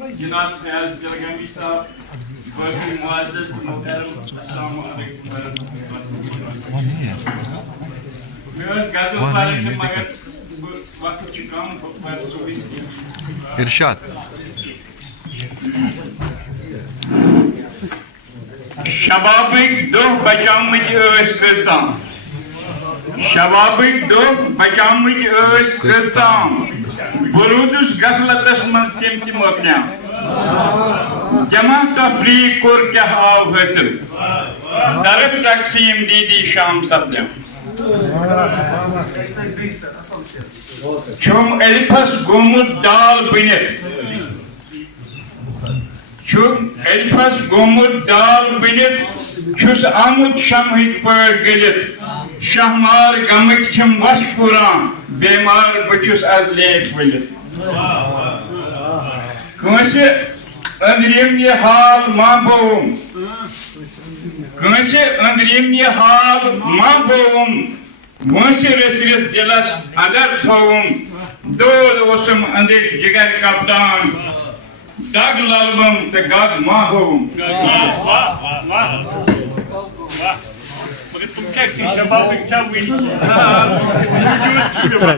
जनाब फैज जलगमी साहब बाकी मुआज़्ज़ज़ मोहतरम अस्सलामु अलैकुम वरहमतुल्लाहि मैं उस गज़ल वाले के मगर वक्त की कम पर इरशाद शबाबिक दो बचामुज ऐस करताम शबाबिक दो बचामुज ऐस करताम बुरुदुस गफलतस मन तिम अपना जमा तफरीक कोर क्या आव हासिल सरफ तकसीम दीदी शाम सपना छुम एल्फस गोमुद दाल बनित छुम एल्फस गोमुद दाल बनित छुस आमुद शमहिक पर गलित शहमार गमक छम वश कुरान बेमार बचुस आज लेट वलित कंसे अंदरिम ये हाल मां बोम कंसे अंदरिम ये हाल मां बोम वंसे रसियत दिलस अगर थोम दो वसम अंदर जिगर कप्तान दाग लालबम ते गाग मां बोम वाह वाह वाह मगर तुमच्या शबाबिक क्या हुई